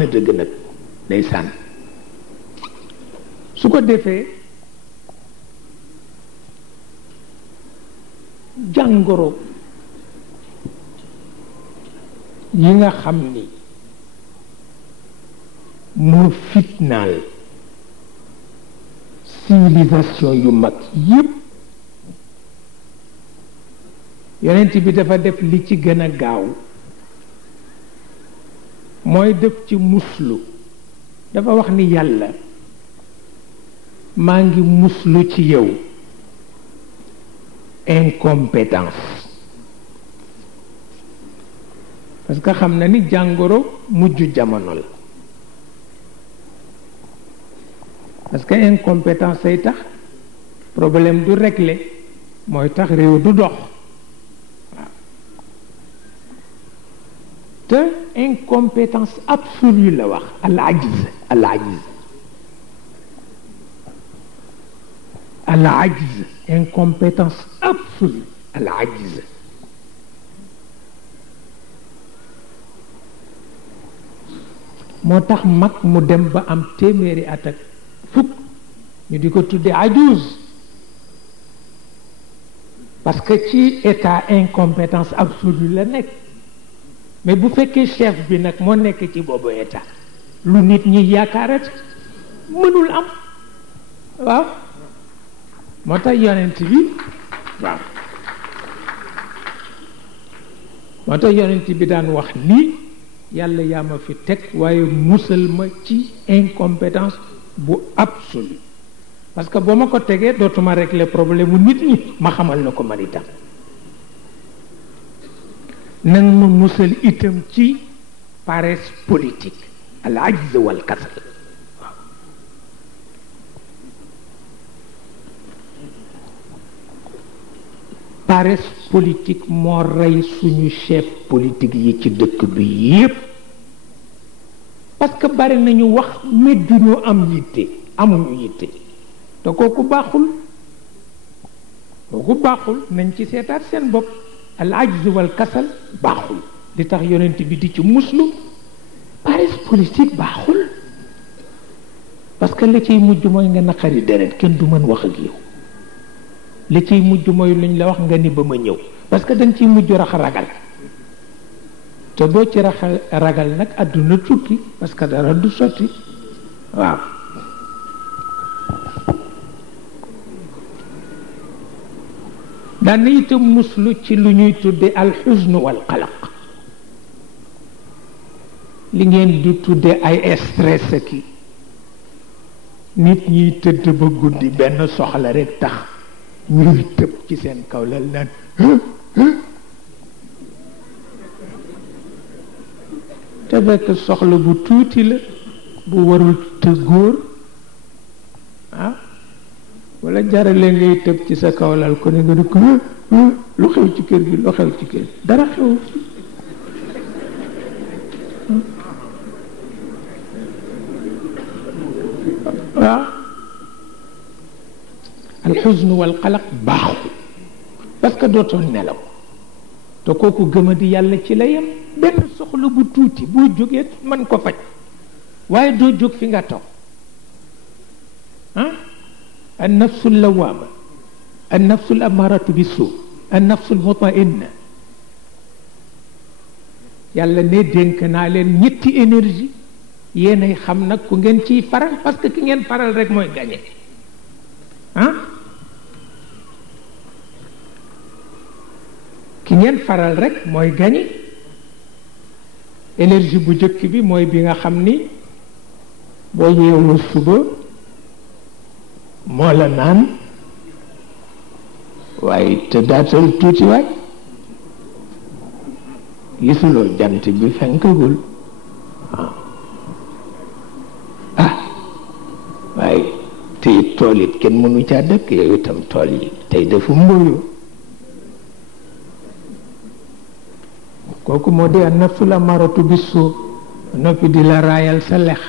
na dëgg nag ndeysaan su ko defee jàngoro yi nga xam ni moo fitnaal civilisation yu mag yépp yonent bi dafa def li ci gën a gaaw mooy def ci muslu dafa wax ni yàlla maa ngi muslu ci yow incompétence parce que xam na ni jàngoro mujj jamono la parce que incompétence say tax problème du réglé mooy tax réew du dox waaw te incompétence absolue la wax al ajiz al ajiz al ajiz incompétence absolue al ajiz moo tax mag mu dem ba am téeméeri at ak fukk ñu di ko tudde ajuz parce que ci état incompétence absolue la nekk mais bu fekkee chef bi nag moo nekk ci boobu état lu nit ñi yaakaarat mënul am waaw moo tax yonent bi waaw moo tax yonent bi daan wax lii yàlla yaa ma fi teg waaye musal ma ci incompétence bu absolu parce que boo ma ko tegee dootuma régler problème mu nit ñi ma xamal na ko man itam nang ma musal itam ci paresse politique al ajz wal kasal waaw paresse politique moo rey suñu chef politique yi ci dëkk bi yépp parce que bari nañu wax mais duñu am yitte amuñu yitte te kooku baaxul nañ ci seetaat seen bopp al ajz wal kasal baaxul li tax yonent bi di ci muslu paresse politique baaxul parce que la ciy mujj mooy nga naqari deret kenn du mën wax ak yow li ciy mujj mooy luñ la wax nga ni ba ma ñëw parce que dañ ciy mujj ragal te boo ci ragal nag àdduna tukki parce que dara du sotti waaw daan itam muslu ci lu ñuy tudde alxusnu wal qalaq li ngeen di tudde ay stress ki nit ñiy tëdd ba guddi benn soxla rek tax ñuy tëb ci seen kaw lal naan te fekk soxla bu tuuti la bu warul te góor ah wala jarale ngay tëb ci sa kaw lal ko ne nga di ko lu xew ci kër gi lu xew ci kër gi dara xew waaw alxusnu wal qalaq baaxul parce que dootoo nelaw te kooku gëma di yàlla ci la yem benn soxla bu tuuti boo jógee mën ko faj waaye doo jóg fi nga toog ah an nafsu lawaama an nafsu l amaratu bi suu an nafsu l mutmainna yàlla ne dénk naa leen ñetti énergie yéenay xam nag ku ngeen ciy faral parce que ki ngeen faral rek mooy gañe ah ki ngeen faral rek mooy gañe énergie bu jëkk bi mooy bi nga xam ni boo yeewoo suba moo la naan waaye te daatal tuuti waay gisuloo jant bi fenkagul waaye te tool it kenn mënu caa dëkk yow itam tool yi tey dafa mboyu kooku moo di an nafsul amaratu bisu noppi di la raayal sa lex